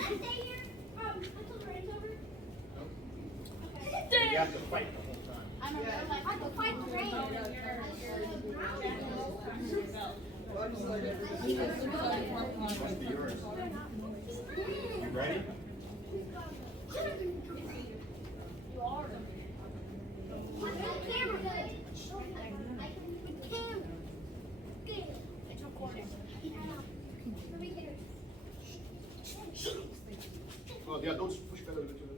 stay here until the rain's over? You have to fight the whole time. I have to fight the rain. Must be yours. You ready? You are. I got a camera. I can camera. It's recording. Let me get it. Oh, the adults push back a little bit too.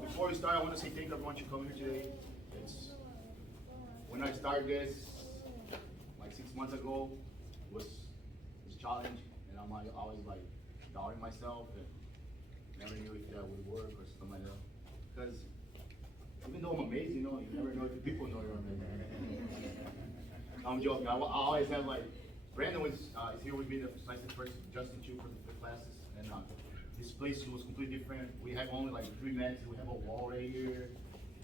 Before we start, I want to say thank you everyone for coming here today. It's when I started this like 6 months ago was a challenge, and I'm like always like doubting myself and never knew if that would work or something like that. Because even though I'm amazing, you know, you never know if the people know you're amazing. I'm joking. I always have like Brandon was is here with me the first Justin too for the classes, and this place was completely different. We have only like 3 mats. We have a wall right here,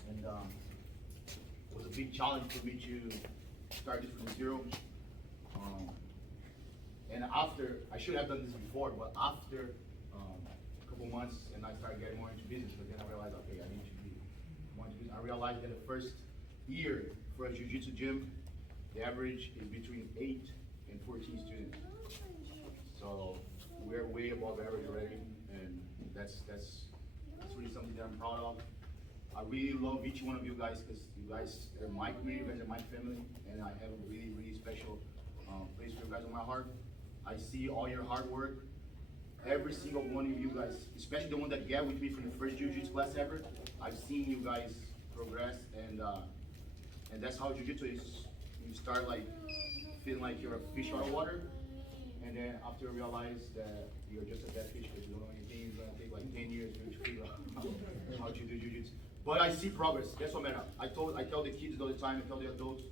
and it was a big challenge for me to start this from zero. And after, I should have done this before, but after a couple months, and I started getting more into business. But then I realized, okay, I need to be more into business. I realized that the first year for a jiu-jitsu gym, the average is between 8 and 14 students. So we're way above average already, and that's really something that I'm proud of. I really love each one of you guys because you guys are my community, you guys are my family, and I have a really, really special place for you guys in my heart. I see all your hard work. Every single one of you guys, especially the one that got with me from the first jiu-jitsu class ever, I've seen you guys progress, and that's how jiu-jitsu is. You start like feeling like you're a fish out of water, and then after you realize that you're just a dead fish because you don't know anything, it's gonna take like 10 years to figure out how to do jiu-jitsu. But I see progress. That's what matters. I tell the kids all the time. I tell the adults,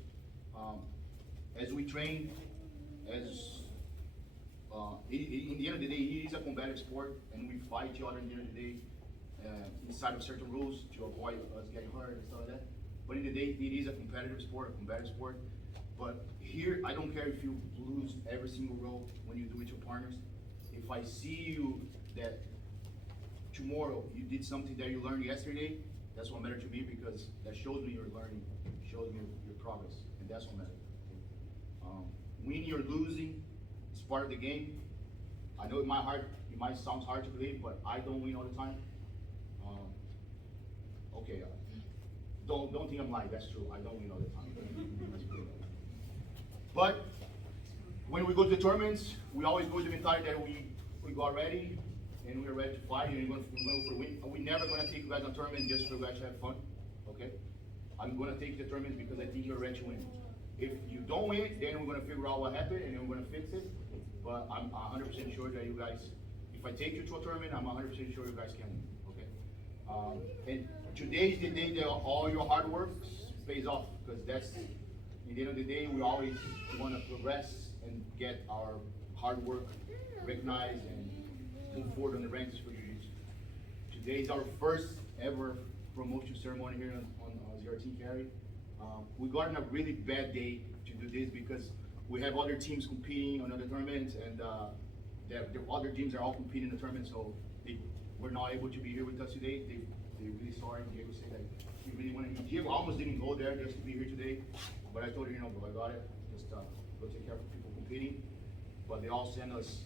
as we train, as in the end of the day, it is a combative sport, and we fight each other in the end of the day inside of certain rules to avoid us getting hurt and stuff like that. But in the day, it is a competitive sport, But here, I don't care if you lose every single row when you do with your partners. If I see you that tomorrow you did something that you learned yesterday, that's what matters to me because that shows me you're learning, shows me your progress, and that's what matters. Winning or losing is part of the game. I know in my heart, it might sound hard to believe, but I don't win all the time. Okay, don't think I'm lying. That's true. I don't win all the time. But when we go to the tournaments, we always go to the mentality that we got ready and we're ready to fight and we're going to win. We're never going to take you guys on tournament just for you guys to have fun. Okay? I'm going to take the tournament because I think you're ready to win. If you don't win, then we're going to figure out what happened and then we're going to fix it. But I'm 100% sure that you guys, if I take you to a tournament, I'm 100% sure you guys can win. Okay? And today is the day that all your hard work pays off because that's, in the end of the day, we always want to progress and get our hard work recognized and move forward on the ranks for jiu-jitsu. Today is our first ever promotion ceremony here on ZRT Cary. We got in a really bad day to do this because we have other teams competing on other tournaments and the other teams are all competing in the tournament, so they were not able to be here with us today. They're really sorry. Diego said that he really wanted to. Diego almost didn't go there just to be here today, but I told him, bro, I got it. Just go take care of people competing. But they all send us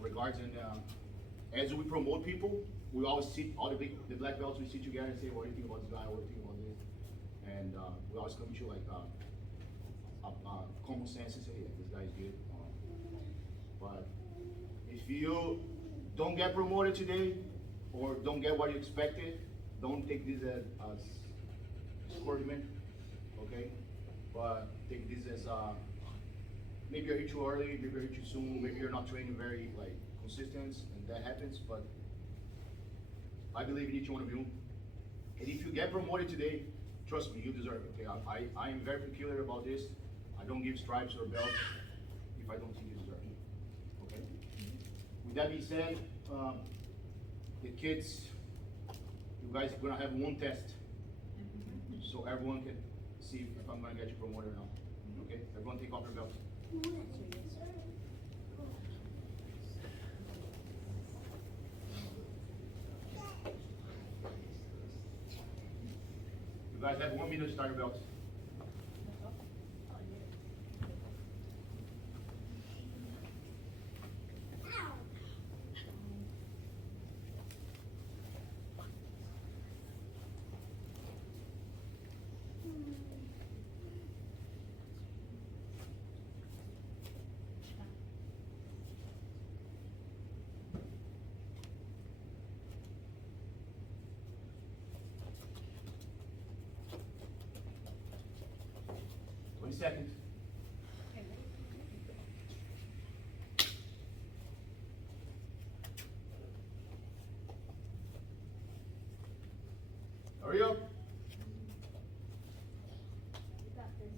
regards, and as we promote people, we always sit all the black belts. We sit together and say, what do you think about this guy? What do you think about this? And we always come to like common sense and say, yeah, this guy's good. But if you don't get promoted today or don't get what you expected, don't take this as discouragement, okay? But take this as maybe you're here too early, maybe you're here too soon, maybe you're not training very like consistent, and that happens. But I believe in each one of you. And if you get promoted today, trust me, you deserve it. Okay, I am very peculiar about this. I don't give stripes or belts if I don't think you deserve it. Okay. With that being said, the kids, you guys are gonna have one test, so everyone can see if I'm gonna get you promoted or not. Okay. Everyone take off your belts. guys have 1 minute to start your belts. Ow. 20 seconds. Hurry up. You got this.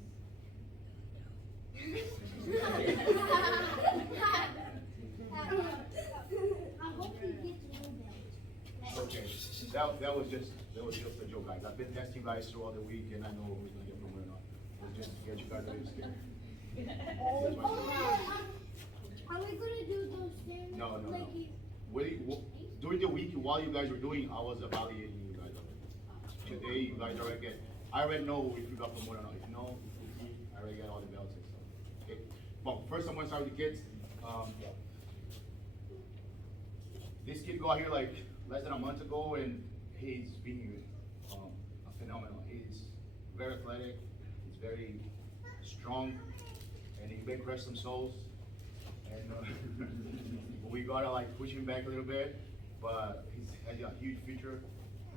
I hope he gets no belt. Okay, that was just a joke, guys. I've been testing you guys throughout the week, and I know who's gonna get promoted or not. It's just to get you guys a little scared. Are we gonna do those things? No. Like you, During the week, while you guys were doing, I was evaluating you guys. Today, you guys already get. I already know if you got promoted or not. If you know, I already got all the belts and stuff. Okay. But first, I'm gonna start with the kids. This kid got here like less than a month ago, and he's been phenomenal. He's very athletic. He's very strong, and he may crush some souls. And we gotta like push him back a little bit, but he's has a huge future,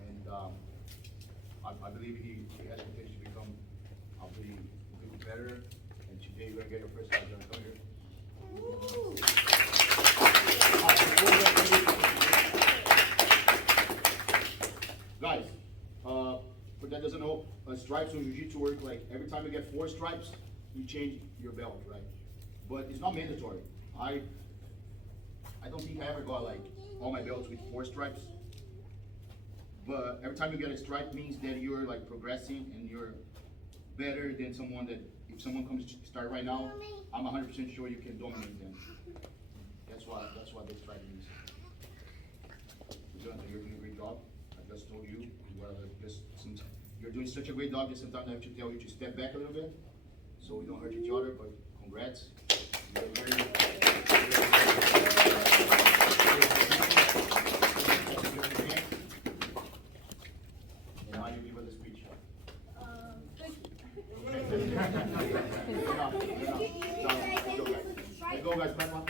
and I believe he has potential to become pretty better. And today you're gonna get your first time done. Come here. Guys, for that doesn't know, stripes on jiu-jitsu work like every time you get 4 stripes, you change your belt, right? But it's not mandatory. I don't think I ever got like all my belts with 4 stripes. But every time you get a stripe means that you're like progressing and you're better than someone that if someone comes to start right now, I'm 100% sure you can dominate them. That's what this stripe means. You're doing a great job. I just told you, you're doing such a great job that sometimes I have to tell you to step back a little bit so we don't hurt each other, but congrats. You're and now you give us a speech. Let's go, guys. Clap on.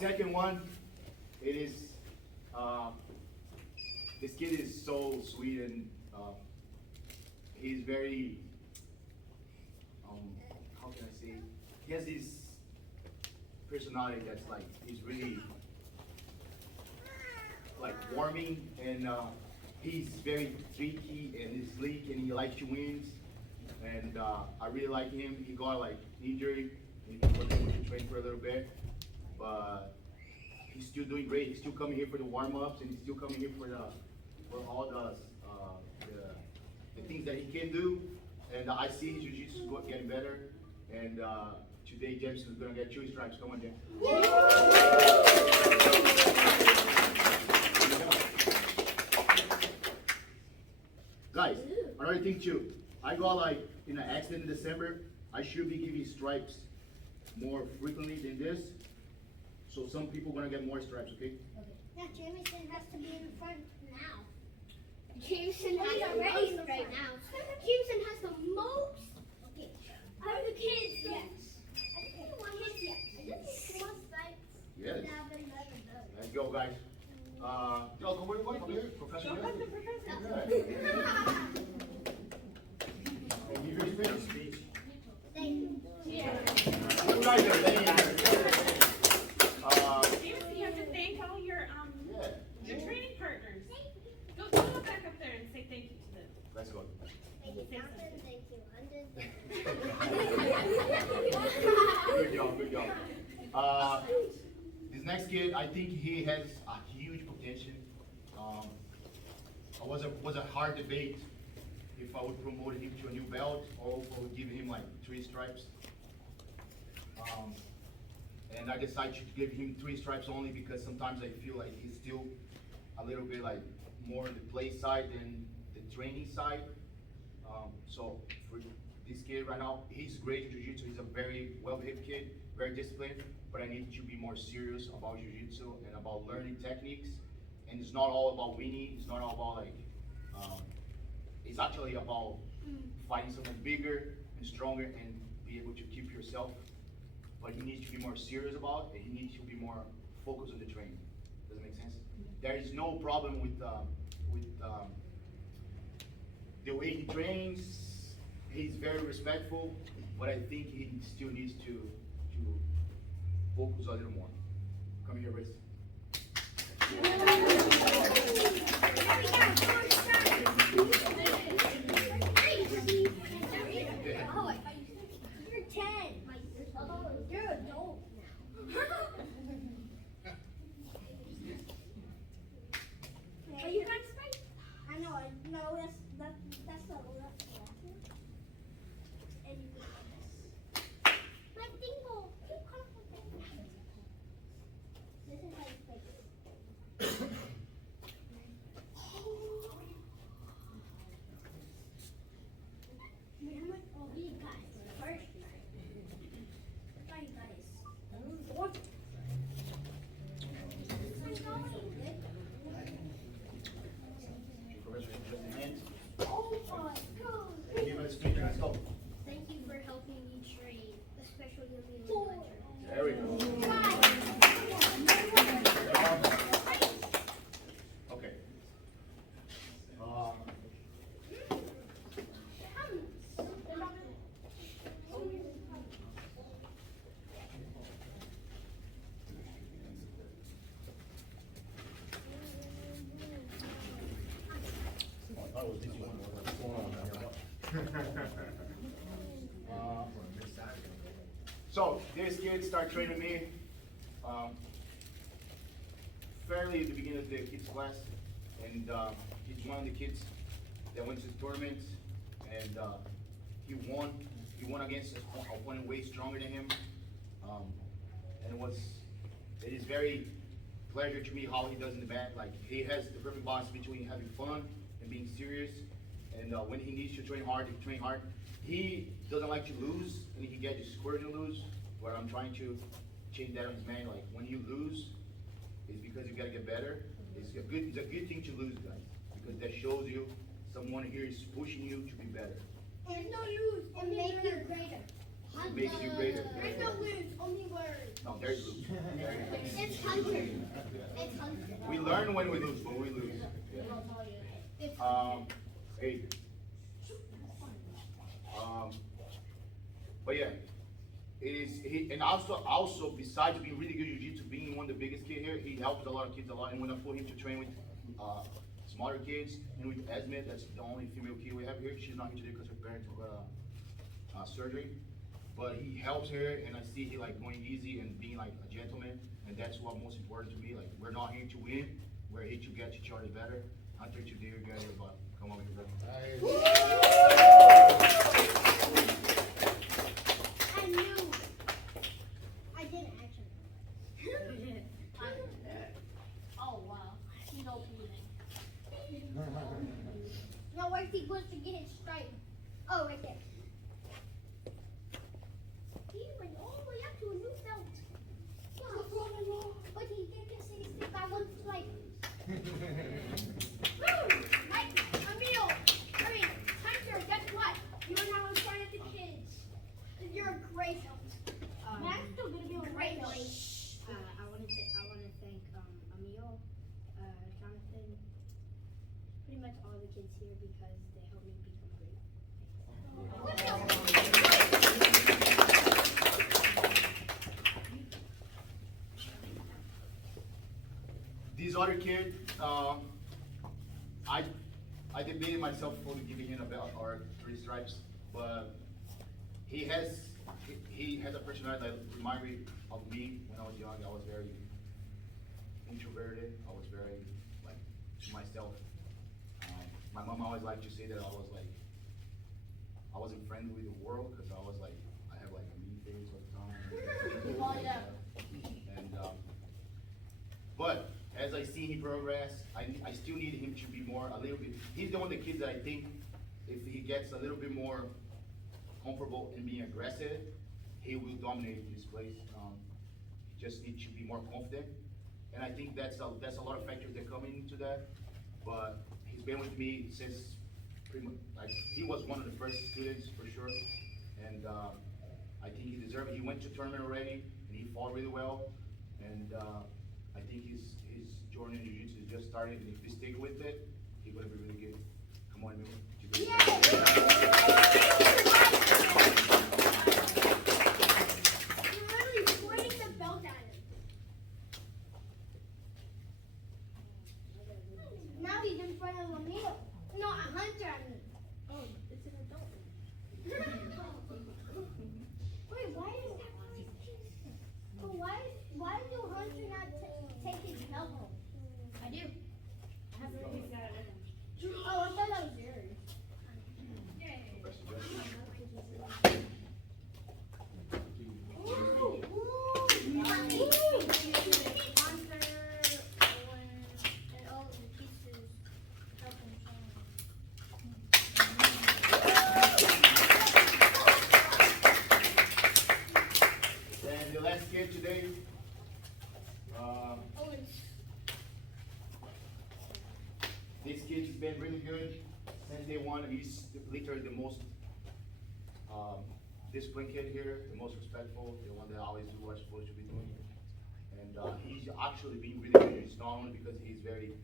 Second one, it is, this kid is so sweet and he's very, how can I say, he has this personality that's like, he's really like warming, and he's very tricky and he's sleek and he likes to win, and I really like him. He got like injured and he was able to train for a little bit, but he's still doing great. He's still coming here for the warm-ups, and he's still coming here for all the things that he can do. And I see his jiu-jitsu getting better. And today James is gonna get 2 stripes. Come on, James. Guys, another thing too. I got like in an accident in December. I should be giving stripes more frequently than this. So some people are gonna get more stripes, okay? yeah, Jameson has to be in front now. Jameson has the most right now. Jameson has the most. Okay. Out of the kids, yes. I think he won his yes. I just think 4 stripes. Yes. Let's go, guys. Joe, come here, come here. Professor. Give your speech. Thank you. Yeah. You guys are laying You have to thank all your yeah. training partners. Go back up there and say thank you to them. Let's go. Thank you, Jonathan. Thank you, London. Good job. This next kid, I think he has a huge potential. It was a hard debate if I would promote him to a new belt or if I would give him like 3 stripes. And I decided to give him 3 stripes only because sometimes I feel like he's still a little bit like more on the play side than the training side. So for this kid right now, he's great in jiu-jitsu. He's a very well-behaved kid, very disciplined, but I need to be more serious about jiu-jitsu and about learning techniques. And it's not all about winning. It's not all about like, it's actually about fighting someone bigger and stronger and be able to keep yourself. But you need to be more serious about it, and you need to be more focused on the training. Does it make sense? There is no problem with the way he trains. He's very respectful, but I think he still needs to focus a little more. Come here, Riz. You're 10. You're an adult now. Are you guys fight? I know. No, that's the last one. And you can do this. My dingle. Keep confident. This is how you fight. Oh, you guys. First. Bye, guys. What? Oh my God. Give us speaker. Let's go. Thank you for helping me train, especially in the elementary. There we go. Okay. So this kid started training me fairly at the beginning of the kids class, and he's one of the kids that went to the tournament, and he won. He won against an opponent way stronger than him, and it is very pleasure to me how he does in the back. Like he has the perfect balance between having fun and being serious, and when he needs to train hard, he train hard. He doesn't like to lose, and he gets discouraged to lose. But I'm trying to change that on his man. Like when you lose, it's because you gotta get better. It's a good thing to lose, guys, because that shows you someone here is pushing you to be better. There's no lose, it makes you greater. It makes you greater. There's no lose, only words. No, there's lose. It's hunter. It's hunter. We learn when we lose, but we lose. It's Hey. But yeah, it is. And also besides being really good at jiu-jitsu, being one of the biggest kids here, he helps a lot of kids a lot. And when I put him to train with smaller kids and with Esme, that's the only female kid we have here. She's not here today because her parents got surgery. But he helps her, and I see he like going easy and being like a gentleman, and that's what most important to me. Like we're not here to win, we're here to get each other better. Hunter today we got here, but come on, brother. I knew. I didn't actually. Oh wow, he's opening. No, where's he supposed to get his stripe? Oh, right there. He went all the way up to a new belt. But he didn't say stick. I want to like. Emil, Hunter, guess what? You are now in front of the kids. You're a great belt. Matt's still gonna be a great belt. I want to thank Emil, Jonathan, pretty much all the kids here because they helped me become great. These other kids, I debated myself for giving him a belt or 3 stripes, but he has a personality that reminds me of me when I was young. I was very introverted. I was very like to myself. My mom always liked to say that I wasn't friendly with the world because I have like a mean face all the time. And but as I see him progress. I still need him to be more, a little bit, he's the one of the kids that I think if he gets a little bit more comfortable in being aggressive, he will dominate this place. He just needs to be more confident. And I think that's a lot of factors that come into that. But he's been with me since pretty much, like, he was one of the first students for sure. And I think he deserved it. He went to tournament already and he fought really well. And I think his journey in jiu-jitsu is just starting, and if he stick with it, he's gonna be really good. Come on, man. You're literally pointing the belt at him. Now he's in front of Emil. No, a Hunter, I mean. Oh, it's an adult. Wait, why do Hunter not take his belt home? I do. He's got it with him. Oh, I thought that was yours. And the last kid today, this kid has been really good since day one. He's literally the most disciplined kid here, the most respectful, the one that always do what I'm supposed to be doing. And he's actually been really good. It's not only because he's very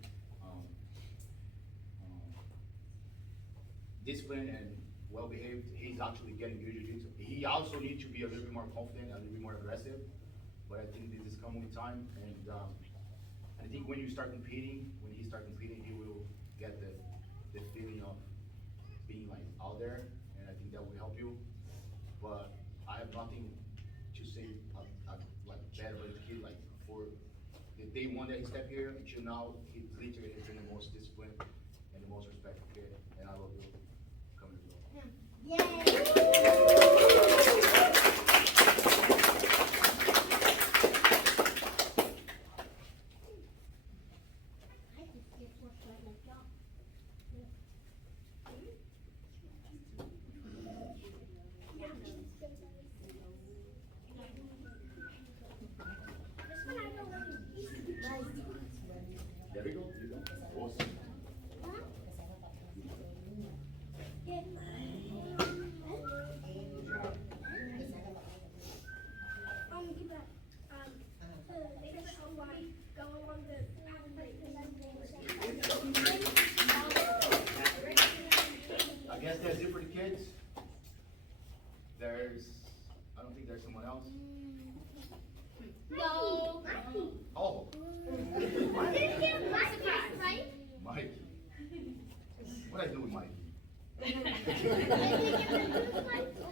disciplined and well behaved, he's actually getting good jiu-jitsu. He also needs to be a little bit more confident, a little bit more aggressive. But I think this is coming with time. And I think when you start competing, when he starts competing, he will get the feeling of being like out there, and I think that will help you. But I have nothing to say like bad about the kid. Like for the day one that he stepped here until now, he literally has been the most disciplined and the most respected kid, and I love you. Come here, bro. There we go. You go. Awesome. I guess that's it for the kids. I don't think there's someone else. No. Oh, Didn't get my surprise, right? Mike. What I do with Mike?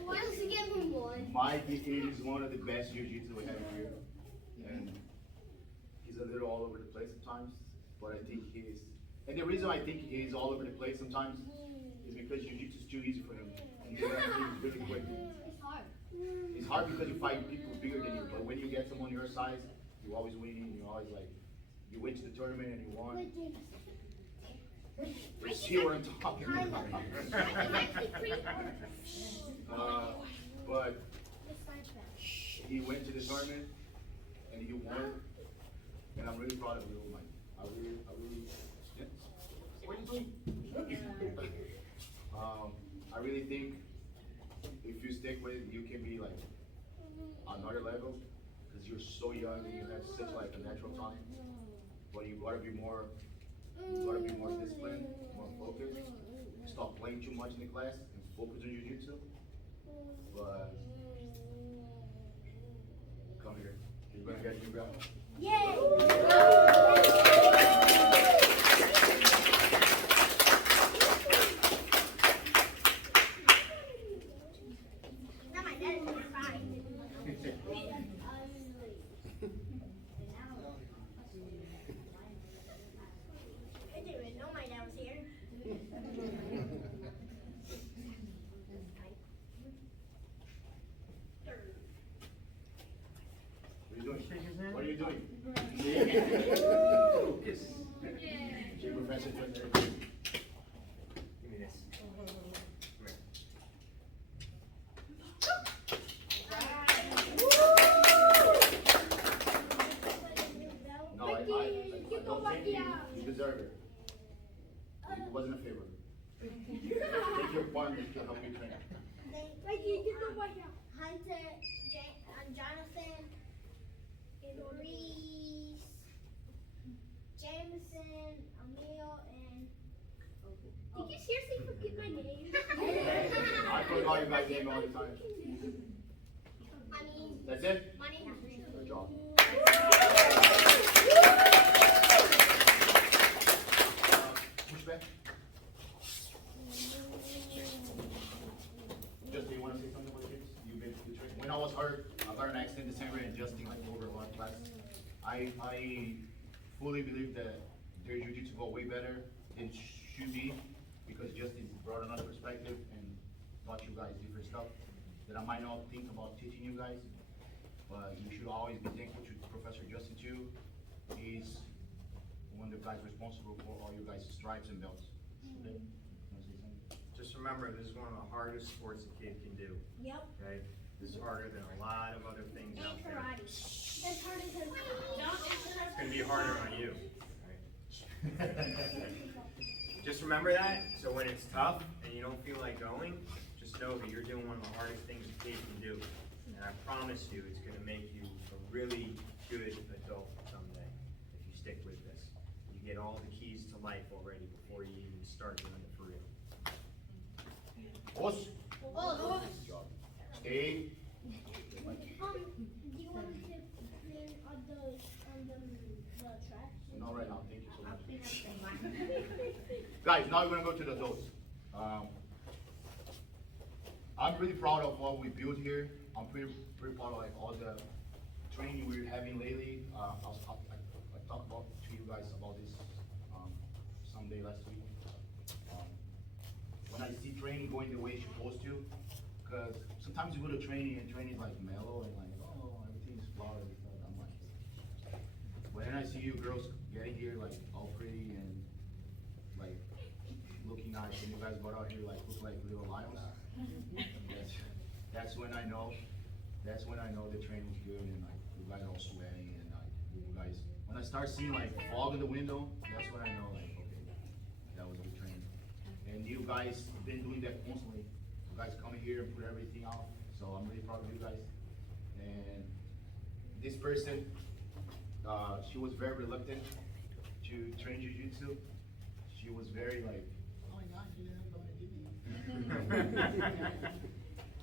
Why else you give him one? Mike is one of the best jiu-jitsu we have here. And he's a little all over the place sometimes, but I think and the reason I think he's all over the place sometimes is because jiu-jitsu is too easy for him. And he learns things really quick. It's hard. It's hard because you fight people bigger than you, but when you get someone your size, you always winning, you always like, you went to the tournament and you won. You see what I'm talking about. But he went to the tournament and he won, and I'm really proud of you, Mike. I really, yeah. What are you doing? I really think if you stick with it, you can be like another level, because you're so young and you have such like a natural talent. But you gotta be more disciplined, more focused. Stop playing too much in the class and focus on jiu-jitsu. But come here, you're gonna get your belt. Now my dad is fine. I didn't even know my dad was here. What are you doing? What are you doing? one that can help you train? Hunter, Jonathan, Reese, Jameson, Emil, and. Did you seriously forget my name? I forgot you guys' name all the time. I mean, That's it? my name is Good job. Push back. Just, do you want to say something about the kids? You've been to the training. When I was hurt, I got in an accident in December and adjusting like over a lot of class. I fully believe that their jiu-jitsu go way better than it should be because Justin brought another perspective and taught you guys different stuff that I might not think about teaching you guys. But you should always be thankful to Professor Justin too. He's one of the guys responsible for all you guys' stripes and belts. Okay? You wanna say something? Just remember, this is one of the hardest sports a kid can do. Yep. Okay? This is harder than a lot of other things And out there. karate. That's harder than It's gonna be harder on you. Right? Just remember that, so when it's tough and you don't feel like going, just know that you're doing one of the hardest things a kid can do. And I promise you, it's gonna make you a really good adult someday, if you stick with this. You get all the keys to life already before you even start doing it for real. Boss. Oh. Good job. Stay. Do you want to plan on the track? Not right now, thank you so much. Guys, now we're gonna go to the adults. I'm really proud of what we built here. I'm pretty proud of like all the training we're having lately. I talked about to you guys about this someday last week. When I see training going the way it's supposed to, because sometimes you go to training and training is like mellow and like, oh, everything's flawless. I'm like, when I see you girls getting here like all pretty and like looking nice, and you guys got out here like look like little lions, that's when I know the training's good and like you guys are all sweating and like you guys. When I start seeing like fog in the window, that's when I know like okay, that was good training. And you guys have been doing that constantly. You guys come in here and put everything out, so I'm really proud of you guys. And this person, she was very reluctant to train jiu-jitsu. She was very like, oh my God, you didn't know I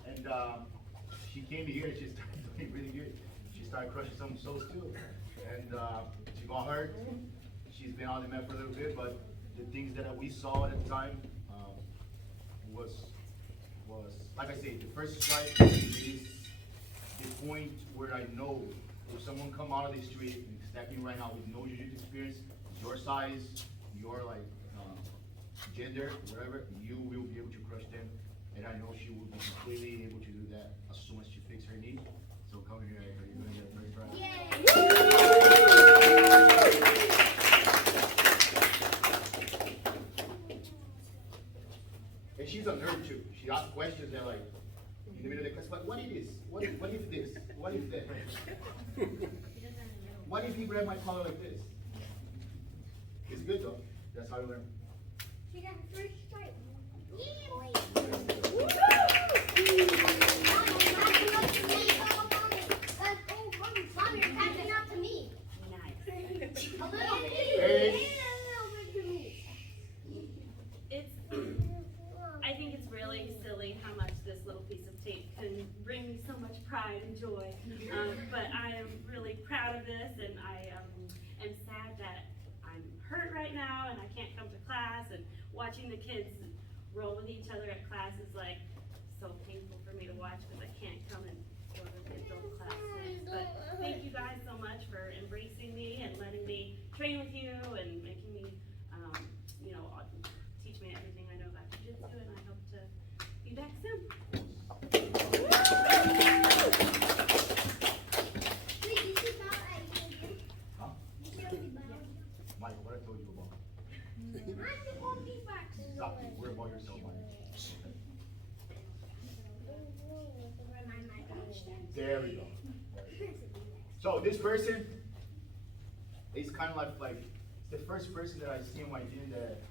did. And she came here and she started doing really good. She started crushing some souls too. And she got hurt. She's been on the mat for a little bit, but the things that we saw at the time was like I say, the first strike is the point where I know if someone come out of the street and stepping right now with no jiu-jitsu experience, your size, your like gender, whatever, you will be able to crush them. And I know she will be completely able to do that as soon as she fixes her knee. So come here, you're gonna get a first try. And she's a nerd too. She asks questions that like, in the middle of the class, like, what is this? What if this? What if that? What if he grabbed my collar like this? It's good though. That's how you learn. She got her first stripe. Yeah, boy. Mom, you're passing out to me. Nice. A little bit. Hey. It's, I think it's really silly how much this little piece of tape can bring me so much pride and joy. But I am really proud of this, and I am sad that I'm hurt right now and I can't come to class, and watching the kids roll with each other at class is like so painful for me to watch because I can't come and go to the adult class next. But thank you guys so much for embracing me and letting me train with you and making me, teach me everything I know about jiu-jitsu, and I hope to be back soon. Wait, did you bow at you? Huh? Did you already bow? Mike, what I told you about. I'm the only box. Stop it. Worry about yourself, Mike. There we go. So this person is kind of like the first person that I see in my gym that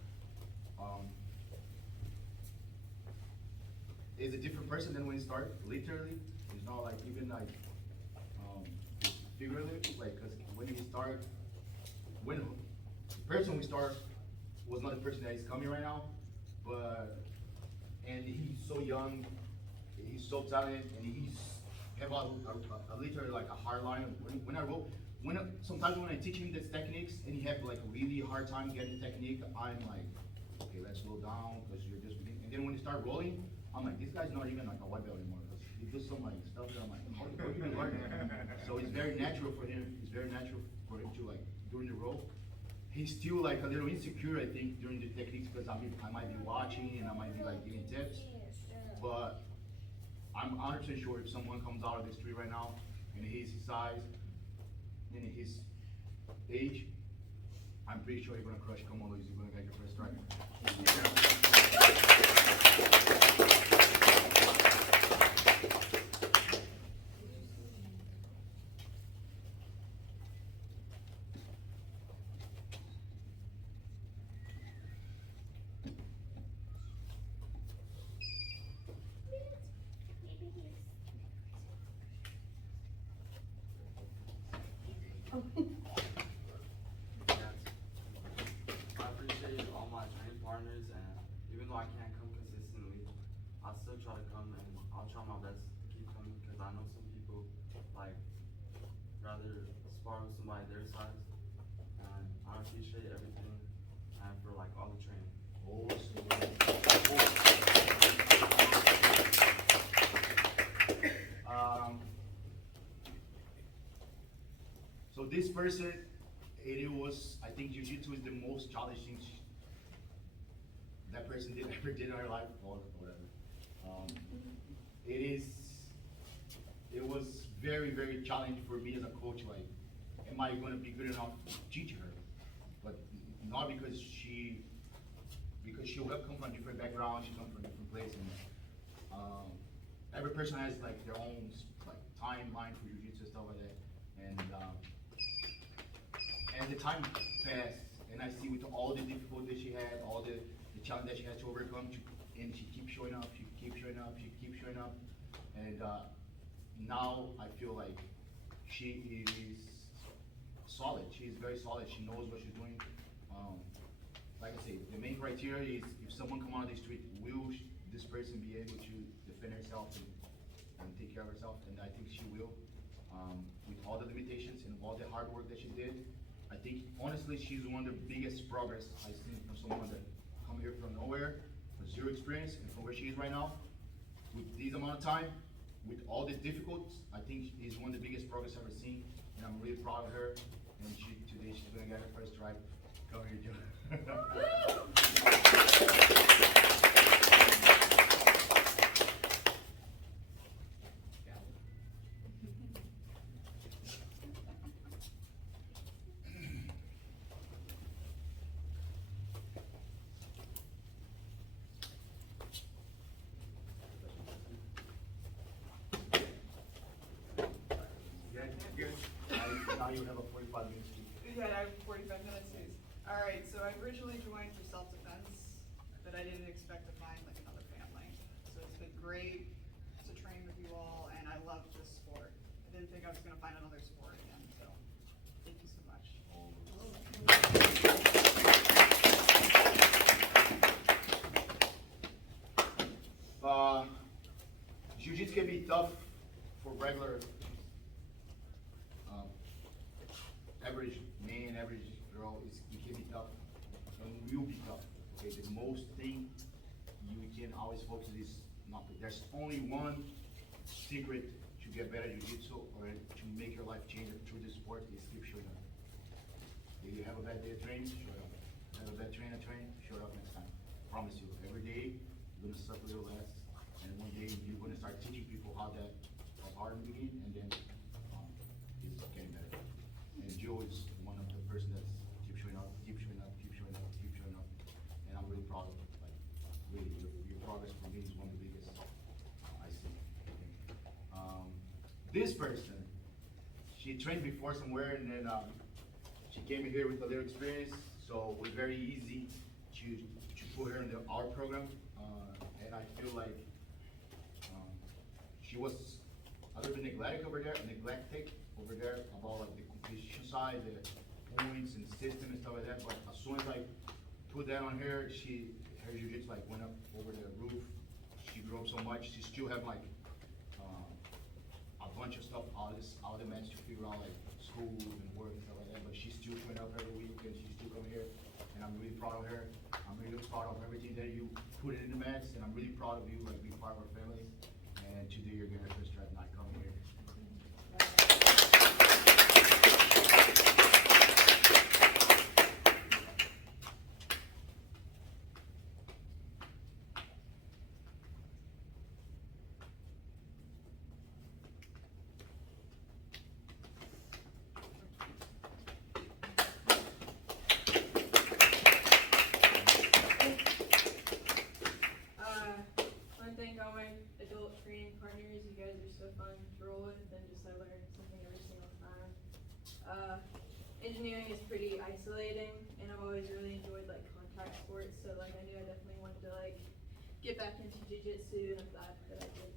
is a different person than when he started. Literally, it's not like even like figuratively, like because when he started, when the person we start was not the person that is coming right now, but and he's so young, he's so talented, and he's have a literally like a hard line. When I wrote, sometimes when I teach him these techniques and he have like a really hard time getting the technique, I'm like, okay, let's slow down because you're just beginning. And then when you start rolling, I'm like, this guy's not even like a white belt anymore because he does some like stuff that I'm like, how you even learn it? So it's very natural for him. It's very natural for him to like during the roll. He's still like a little insecure, I think, during the techniques because I might be watching and I might be like giving tips, but I'm 100% sure if someone comes out of the street right now and he's his size and his age, I'm pretty sure you're gonna crush. Come on, Luis, you're gonna get your first strike. I appreciate all my training partners, and even though I can't come consistently, I'll still try to come, and I'll try my best to keep coming because I know some people like rather spar with somebody their size, and I appreciate everything and for like all the training. So this person, it was, I think Jiu-Jitsu is the most challenging that person ever did in her life, or whatever. It was very, very challenging for me as a coach, like, am I gonna be good enough to teach her? But not because she'll have come from a different background, she comes from a different place, and every person has like their own like timeline for Jiu-Jitsu and stuff like that, and the time passed, and I see with all the difficulties she had, all the challenge that she had to overcome, and she keeps showing up, she keeps showing up, she keeps showing up, and now I feel like she is solid. She is very solid. She knows what she's doing. Like I say, the main criteria is if someone come out of the street, will this person be able to defend herself and take care of herself? And I think she will. With all the limitations and all the hard work that she did, I think honestly she's one of the biggest progress I've seen from someone that come here from nowhere, with zero experience, and from where she is right now, with this amount of time, with all the difficulties, I think is one of the biggest progress I've ever seen, and I'm really proud of her. And today she's gonna get her first strike. Come here, Joe. Now you have a 45 minutes. Yeah, I have 45 minutes. All right, so I originally joined for self-defense, but I didn't expect to find like another family. So it's been great to train with you all, and I love this sport. I didn't think I was gonna find another sport again, so thank you so much. Jiu-Jitsu can be tough for regular average man, average girl. It can be tough and will be tough. Okay, the most thing you can always focus is not. There's only one secret to get better at Jiu-Jitsu or to make your life change through this sport is keep showing up. If you have a bad day of training, show up. Have a bad training, show up next time. Promise you, every day you're gonna suck a little less, and one day you're gonna start teaching people how hard in the beginning, and then it's getting better. And Joe is one of the person that's keep showing up, keep showing up, keep showing up, keep showing up, and I'm really proud of it. Like, really, your progress for me is one of the biggest I see. This person, she trained before somewhere, and then she came here with a little experience, so it was very easy to put her in our program, and I feel like she was a little bit neglected over there about like the competition side, the points and system and stuff like that. But as soon as I put that on her, her jiu-jitsu like went up over the roof. She grew up so much. She still have like a bunch of stuff out of the mats to figure out like school and work and stuff like that. But she's still showing up every week and she's still coming here. And I'm really proud of her. I'm really proud of everything that you put in the mats, and I'm really proud of you like being part of our family. And today you're getting her first try not coming here. I want to thank all my adult training partners. You guys are so fun to roll with, and just I learn something every single time. Engineering is pretty isolating, and I've always really enjoyed like contact sports. So like I knew I definitely wanted to like get back into jiu-jitsu, and I'm glad that I did.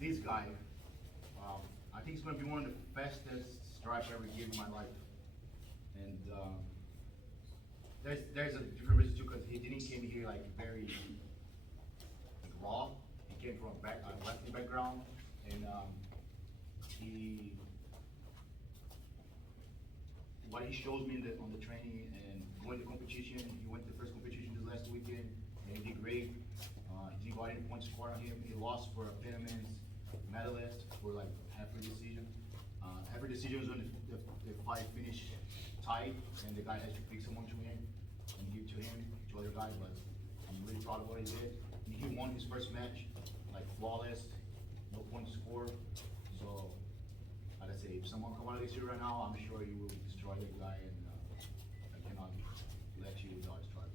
This guy, I think he's gonna be one of the fastest stripes I ever gave in my life. And there's a different reason too, because he didn't came here like very like raw. He came from a lefty background, and what he shows me on the training and going to competition. He went to the first competition this last weekend, and he did great. He didn't got any points scored on him. He lost for a Penman's medalist for like half a decision. Half a decision was when the fight finished tight, and the guy has to pick someone to him and give to him, to other guy. But I'm really proud of what he did. He won his first match, like flawless, no points scored. So, like I say, if someone come out of this year right now, I'm sure you will destroy the guy, and I cannot let you guys try to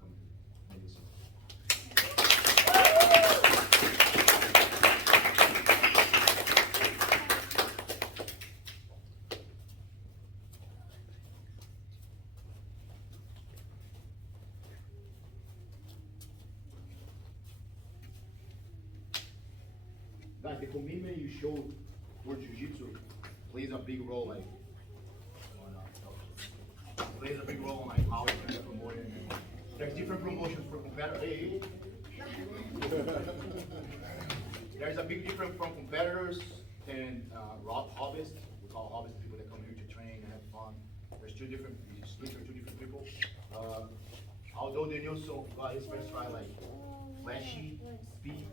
come here. Thank you so much. Guys, the commitment you showed for jiu-jitsu plays a big role, like, plays a big role in like how it's going to promote it. There's different promotions for competitors. There's a big difference from competitors and hobbyists. We call hobbyists people that come here to train and have fun. There's two different people. Although Daniel got his first try like flashy, speed.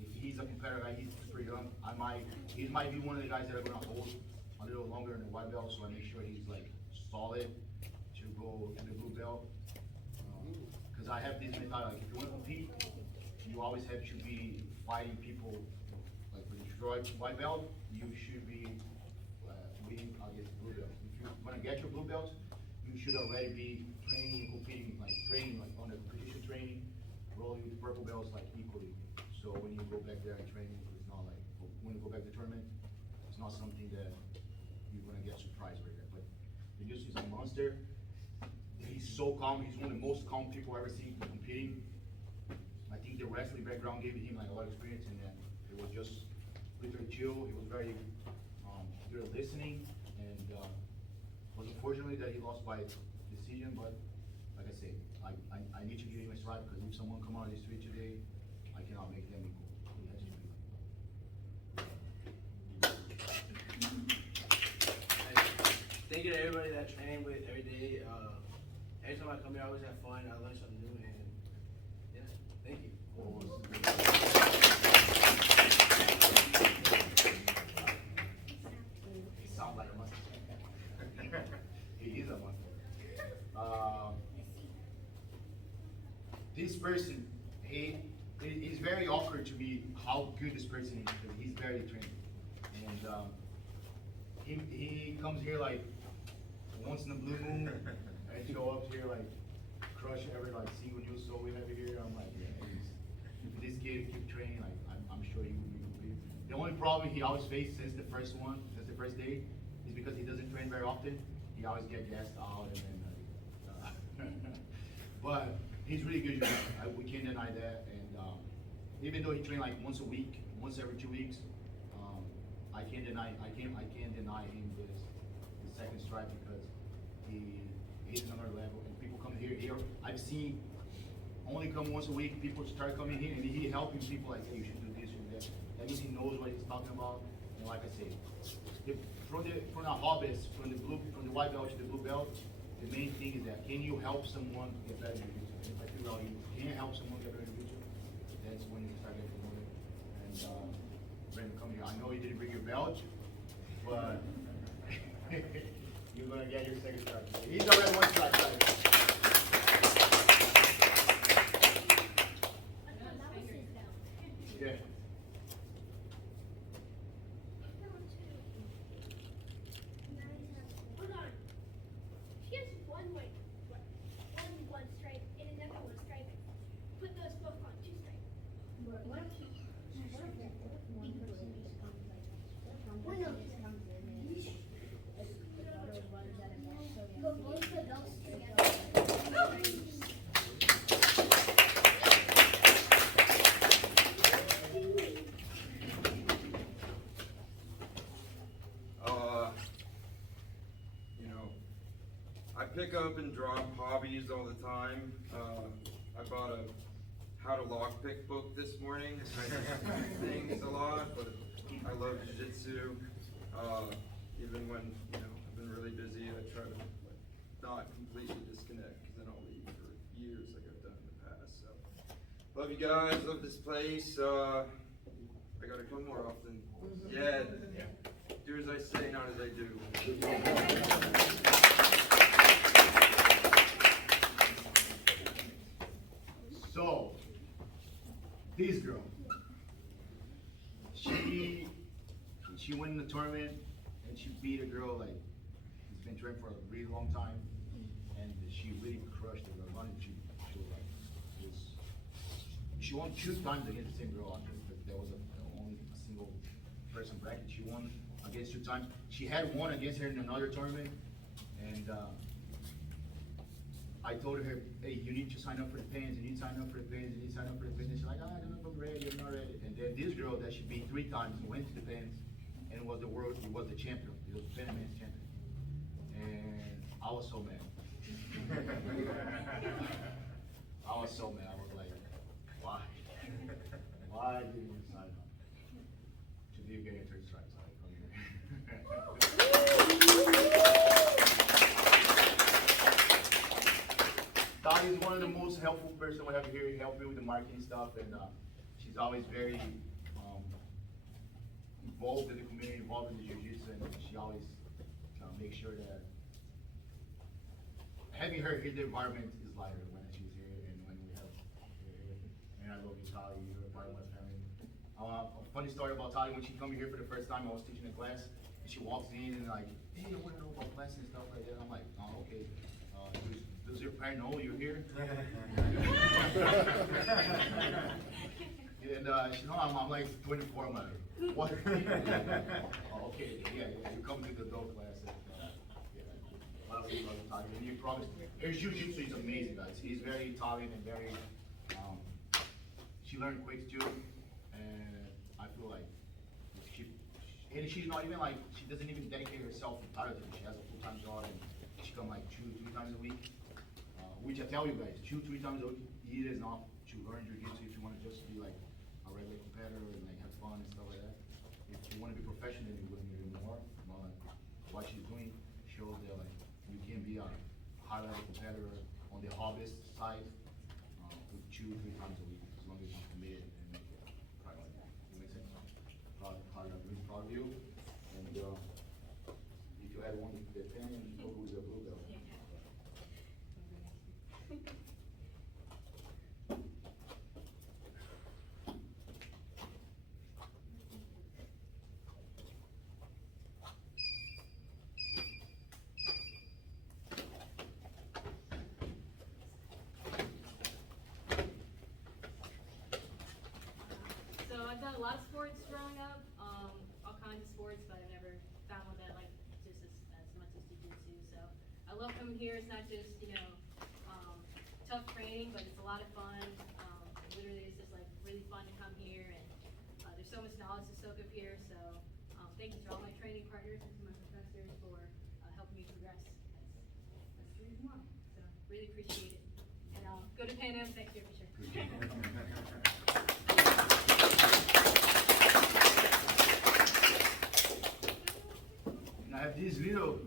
If he's a competitor, he's super young. He might be one of the guys that are gonna hold a little longer in the white belt, so I make sure he's like solid to go in the blue belt. Cause I have this mentality, like if you wanna compete, you always have to be fighting people. Like when you draw white belt, you should be winning against blue belt. If you wanna get your blue belt, you should already be training, competing, like training, like on the competition training, rolling with purple belts like equally. So when you go back there and train, it's not like, when you go back to tournament, it's not something that you're gonna get surprised right there. But Vinicius is a monster. He's so calm. He's one of the most calm people I've ever seen competing. I think the wrestling background gave him like a lot of experience, and then it was just literally chill. He was very good at listening, and was unfortunately that he lost by decision. But like I said, I need to give him a strike, because if someone come out of the street today, I cannot make them equal. It has to be. Thank you to everybody that I train with every day. Every time I come here, I always have fun. I learn something new, and yeah, thank you. He sounds like a monster. He is a monster. This person, it's very awkward to me how good this person is, because he's very trained. And he comes here like once in a blue moon, and show up here like crush every like single news show we have here. I'm like, yeah, if this kid keep training, like I'm sure he will be complete. The only problem he always faced since the first day, is because he doesn't train very often. he always get gassed out and then, but he's really good. We can't deny that. And even though he train like once a week, once every 2 weeks, I can't deny him the second strike because he's another level. And people come here. I've seen only come once a week. People start coming here and he helping people like, hey, you should do this, you should do that. That means he knows what he's talking about. And like I say, from the hobbies, from the white belt to the blue belt, the main thing is that can you help someone get better in jiu-jitsu? If I figure out you can't help someone get better in jiu-jitsu, that's when you start getting promoted. And Brandon, come here. I know you didn't bring your belt, but you're gonna get your second strike. He's already one strike, guys. Yeah. Hold on. She has one stripe and another one stripe. Put those both on 2 stripes. What if one person just comes like, one Well, no. person just comes in and one of ones that are more so Go both the belts together. I pick up and drop hobbies all the time. I bought a how to lockpick book this morning. I do things a lot, but I love jiu-jitsu. Even when I've been really busy, I try to not completely disconnect because then I'll leave for years like I've done in the past. So love you guys, love this place. I gotta come more often. Yeah. Do as I say, not as I do. So, this girl, she went in the tournament and she beat a girl like who's been training for a really long time, and she really crushed the girl. She won 2 times against the same girl. I think that there was only a single person bracket. She won against 2 times. She had won against her in another tournament, and I told her, hey, you need to sign up for the pins, you need to sign up for the pins, you need to sign up for the pins. And she's like, I don't know if I'm ready, I'm not ready. And then this girl that she beat 3 times went to the pins and was the champion. It was the Panamanian champion. And I was so mad. I was so mad. I was like, why? Why didn't you sign up? To be getting 3 strikes. Tali is one of the most helpful person we have here. He helped me with the marketing stuff, and she's always very involved in the community, involved in the jiu-jitsu, and she always makes sure that having her in the environment is lighter when she's here and when we have her here. And I love you, Tali. You're a part of my family. A funny story about Tali, when she came here for the first time, I was teaching a class, and she walks in and like, hey, I want to know about classes and stuff like that. I'm like, oh, okay. Does your parent know you're here? And she's no, I'm like 24. I'm like, what? Oh, okay, yeah, you come to the adult class. And, yeah, I love Italian. And you promised. Her jiu-jitsu is amazing, guys. He's very Italian and very. She learned quick too, and I feel like she's not even like she doesn't even dedicate herself entirely. She has a full-time job and she come like 2-3 times a week. Which I tell you guys, 2-3 times a week, it is enough to learn jiu-jitsu if you want to just be like a regular competitor and like have fun and stuff like that. If you want to be professional, then you're going to do more. What she's doing shows that like you can be a high-level competitor on the hobbyist side with 2-3 times a week, as long as you're committed and make it a priority. Does that make sense? I'm really proud of you. And if you had one the pen, you know who's a blue belt. So I've done a lot of sports growing up, all kinds of sports, but I've never found one that I like just as much as jiu-jitsu. So I love coming here. It's not just, tough training, but it's a lot of fun. Literally, it's just like really fun to come here, and there's so much knowledge to soak up here. So thank you to all my training partners and to my professors for helping me progress. That's the reason why. So really appreciate it. And I'll go to Pan Am next year for sure. And I have this little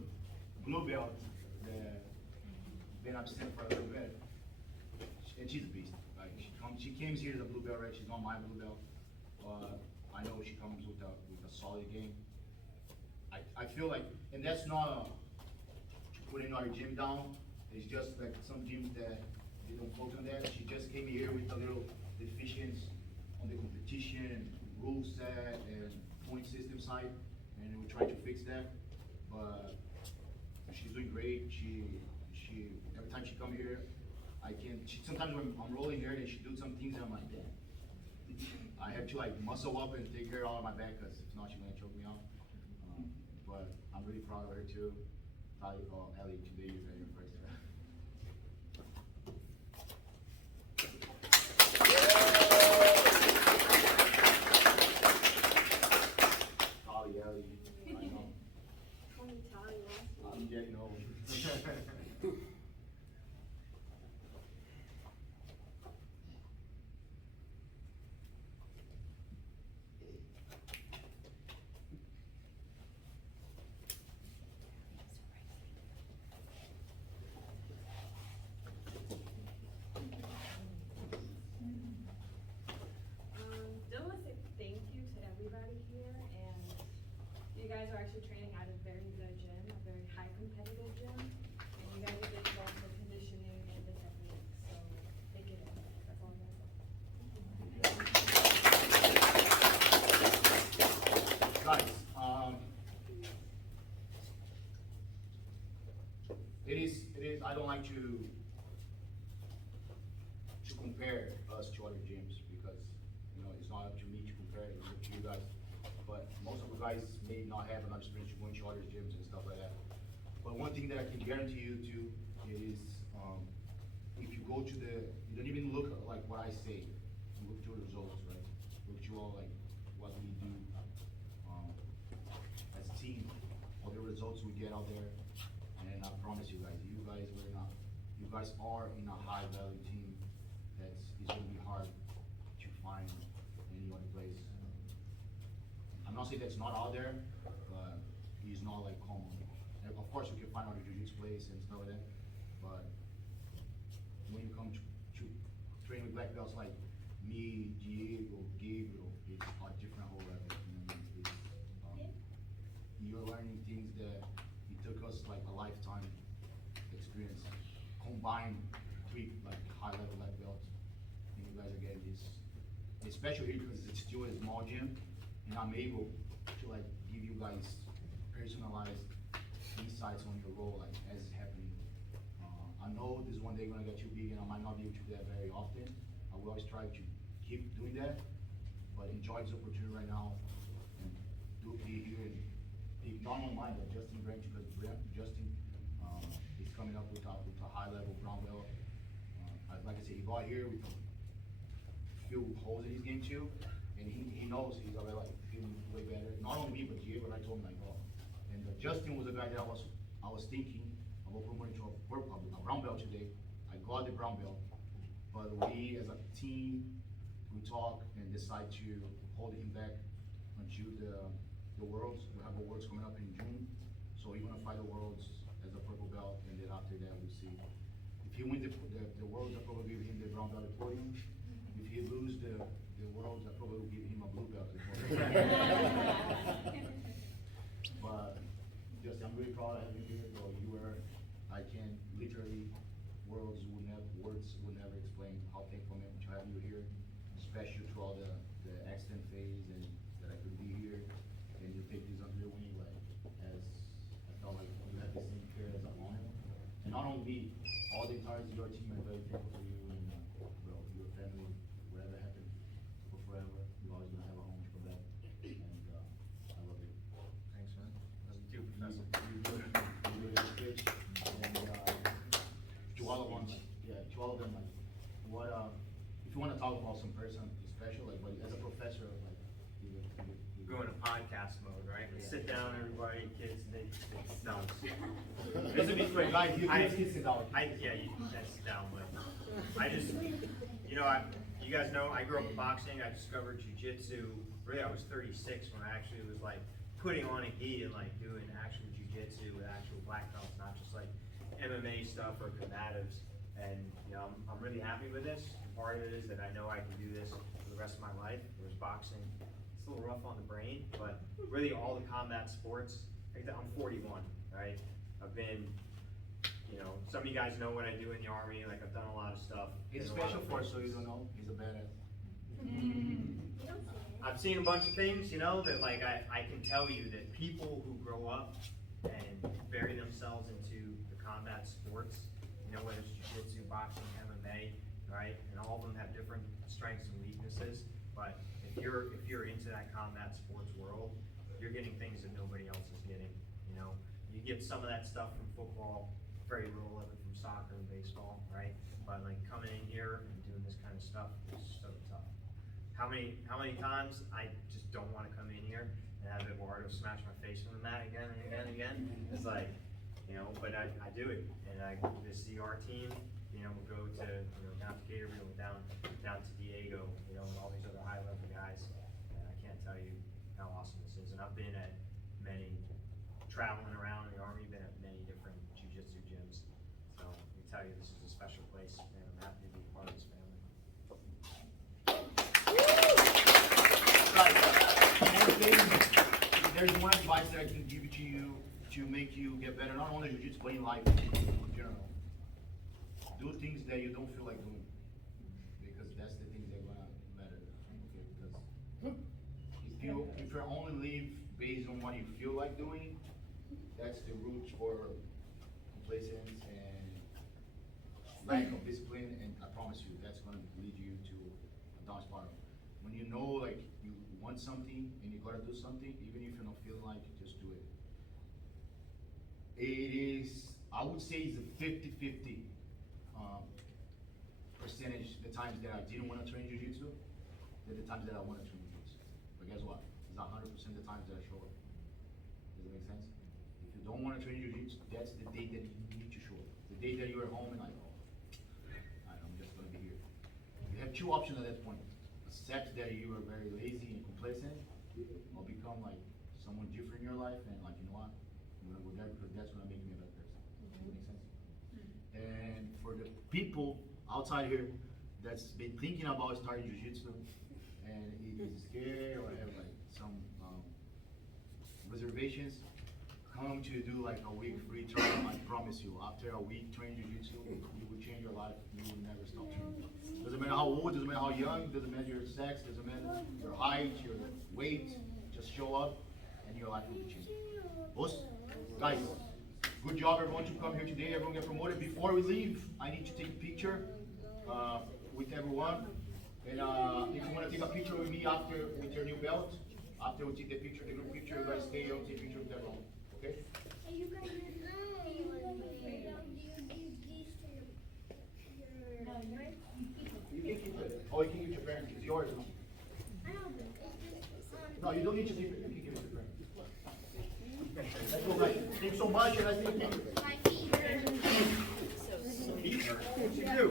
blue belt that been absent for a little bit. And she's a beast. Like she came here as a blue belt, right? She's not my blue belt. I know she comes with a solid game. I feel like, and that's not putting our gym down. It's just like some gyms that they don't focus on that. She just came here with a little deficiency on the competition, rule set, and point system side, and we're trying to fix that. But she's doing great. She every time she come here, sometimes when I'm rolling here and she do some things and I'm like, damn. I have to like muscle up and take her out of my back, because if not, she's gonna choke me out. But I'm really proud of her too. Probably Ellie, today is your first round. Ellie, I know. I'm getting old. Don't want to say thank you to everybody here, and you guys are actually training at a very good gym, a very high competitive gym, and you guys are getting both the conditioning and the technique, so take it in. That's all I'm gonna say. Guys, it is, I don't like to compare us to other gyms, because, it's not up to me to compare, it's up to you guys. But most of the guys may not have enough experience going to other gyms and stuff like that. But one thing that I can guarantee you too is, if you go to you don't even look at like what I say, you look to the results, right? Look to all like what we do as a team, all the results we get out there. And I promise you guys are in a high value team it's gonna be hard to find any other place. I'm not saying that's not out there, but it's not like common. And of course, you can find other jiu-jitsu place and stuff like that, but when you come to train with black belts like me, Diego, Gabriel, it's a different whole level. You're learning things that it took us like a lifetime experience, combined three like high level black belts, and you guys are getting this, especially here because it's still a small gym, and I'm able to like give you guys personalized insights on your role, like as it's happening. I know this one day gonna get too big, and I might not be able to do that very often. I will always try to keep doing that, but enjoy this opportunity right now, and be here and not only mine, but Justin Branch, because Justin is coming up with a high level brown belt. Like I said, he got here with a few holes in his game too, and he knows he's already like feeling way better. Not only me, but Diego. I told him like, oh, and Justin was a guy that I was thinking about promoting to a brown belt today. I got the brown belt, but we as a team, we talk and decide to hold him back until the Worlds. We have the Worlds coming up in June, so we're gonna fight the Worlds as a purple belt, and then after that we'll see. If he wins the Worlds, I'll probably give him the brown belt at podium. If he loses the Worlds, I'll probably give him a blue belt at podium. But just I'm really proud of having you here. Though I can literally words would never explain how thankful I am to have you here, especially through all the accident phase and that I could be here. And you take this under your wing, like, as I felt like you had the same care as I'm on it. And not only me, all the entire your team are very thankful for you and bro, your family, whatever happened for forever, you're always gonna have a home to come back. And I love you. Thanks, man. Love you too, Professor. You're doing a good pitch. And awesome person, special, like, but as a professor, like, you Go into podcast mode, right? Yeah. Sit down, everybody, kids, no. Doesn't mean for a guy, you I- kids sit down. Yeah, you can sit down, but I just, you guys know, I grew up in boxing, I discovered jujitsu, really I was 36 when I actually was like putting on a gi and like doing actual jujitsu with actual black belts, not just like MMA stuff or combatives. And, I'm really happy with this. Part of it is that I know I can do this for the rest of my life, whereas boxing, it's a little rough on the brain, but really all the combat sports, like I'm 41, right? I've been, some of you guys know what I do in the Army, like I've done a lot of stuff. He's in a lot special of force, so you places. don't know, he's a badass. I've seen a bunch of things, that like I can tell you that people who grow up and bury themselves into the combat sports, whether it's jiu-jitsu, boxing, MMA, right? And all of them have different strengths and weaknesses, but if you're into that combat sports world, you're getting things that nobody else is getting, You get some of that stuff from football, very little of it from soccer and baseball, right? But like coming in here and doing this kind of stuff is so tough. How many times I just don't want to come in here and have Eduardo smash my face on the mat again and again and again? It's like, but I do it, and I to see our team, we'll go to, down to Gatorville, down to Diego, and all these other high level guys, and I can't tell you how awesome this is. And I've been at many, traveling around in the Army, been at many different jiu-jitsu gyms, so I can tell you this is a special place, and I'm happy to be part of this family. There's one advice that I can give to you to make you get better, not only jiu-jitsu, but in life in general. Do things that you don't feel like doing, because that's the things that are gonna matter. Okay, because if you only live based on what you feel like doing, that's the root for complacence and lack of discipline, and I promise you, that's gonna lead you to a down spiral. When you know, like, you want something and you gotta do something, even if you're not feeling like it, just do it. It is, I would say it's a 50-50 percentage the times that I didn't wanna train jiu-jitsu, than the times that I wanna train jiu-jitsu. But guess what? It's 100% the times that I show up. Does it make sense? If you don't wanna train jiu-jitsu, that's the day that you need to show up. The day that you're at home and like, I'm just gonna be here. You have two options at that point. Accept that you are very lazy and complacent, or become like someone different in your life, and like, you know what, I'm gonna go there because that's gonna make me a better person. Does it make sense? And for the people outside here that's been thinking about starting jiu-jitsu and is scared or have like some reservations, come to do like a week free trial. I promise you, after a week training jiu-jitsu, you will change your life. You will never stop training. Doesn't matter how old, doesn't matter how young, doesn't matter your sex, doesn't matter your height, your weight. Just show up and your life will be changed. Guys, good job everyone to come here today. Everyone get promoted. Before we leave, I need to take a picture with everyone. And if you want to take a picture with me after with your new belt, after we take the picture, the group picture, you guys stay here and take a picture with everyone. Okay? Hey, you guys, You can keep it. Oh, you can give it to your parents. It's yours. No? No, you don't need to keep it. You can give it to your parents. Let's go, guys. Thanks so much, and I think you What'd you do?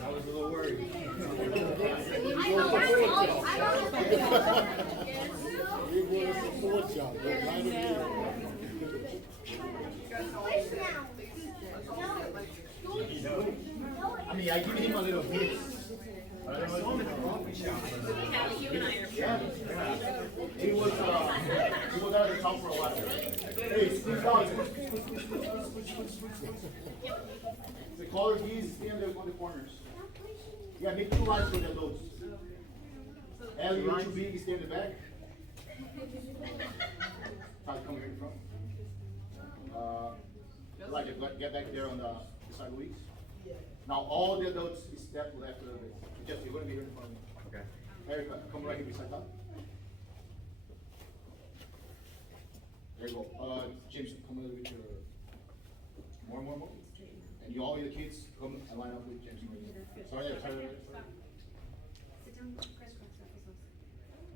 I was a little worried. I mean, I give him a little bit. But I don't know if yeah. He was out of the town for a while. Hey, squeeze out. The color keys stay on the corners. Yeah, make 2 lines for the lows. L, you're too big, stay in the back. Try to come here in front. Like, get back there on the side weeks. Now all the adults step left a little bit. Just, you're gonna be here in front of me. Okay. Erica, come right here beside Tom. There you go. James, come a little bit more. And you, all your kids, come and line up with James. Sorry. Sit down, crisscross,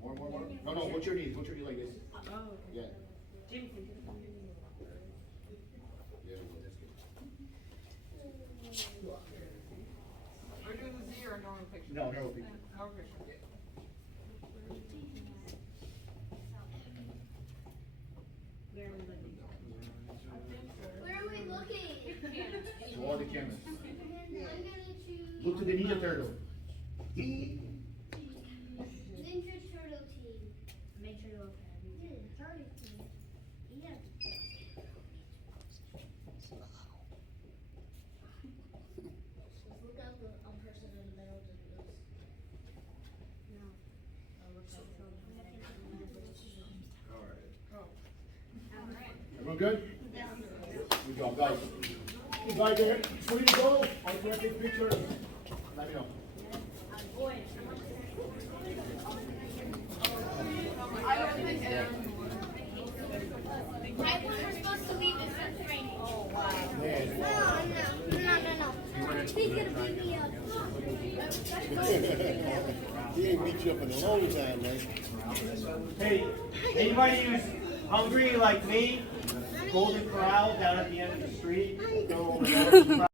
More. No, what's your knees? Like this. Oh, Yeah. Jameson. Yeah, that's good. Are we doing the Z or a normal picture? No, people. Normal picture. Where are we looking? Where are we looking? So all the cameras. I'm gonna choose Look to the Ninja Turtle. Ninja Turtle team. Make sure to look at everything. Turtle team. Yeah. Just look out the person in the middle. No. Alright. Everyone good? Good job, guys. You guys are ready to go? I'll take a picture. Let me know. I don't think Right when we're supposed to leave, it starts raining. Oh, wow. Man. No. He's gonna beat me up. He ain't beat you up in a long time, man. Hey, anybody who's hungry like me, Golden Corral down at the end of the street, go over there.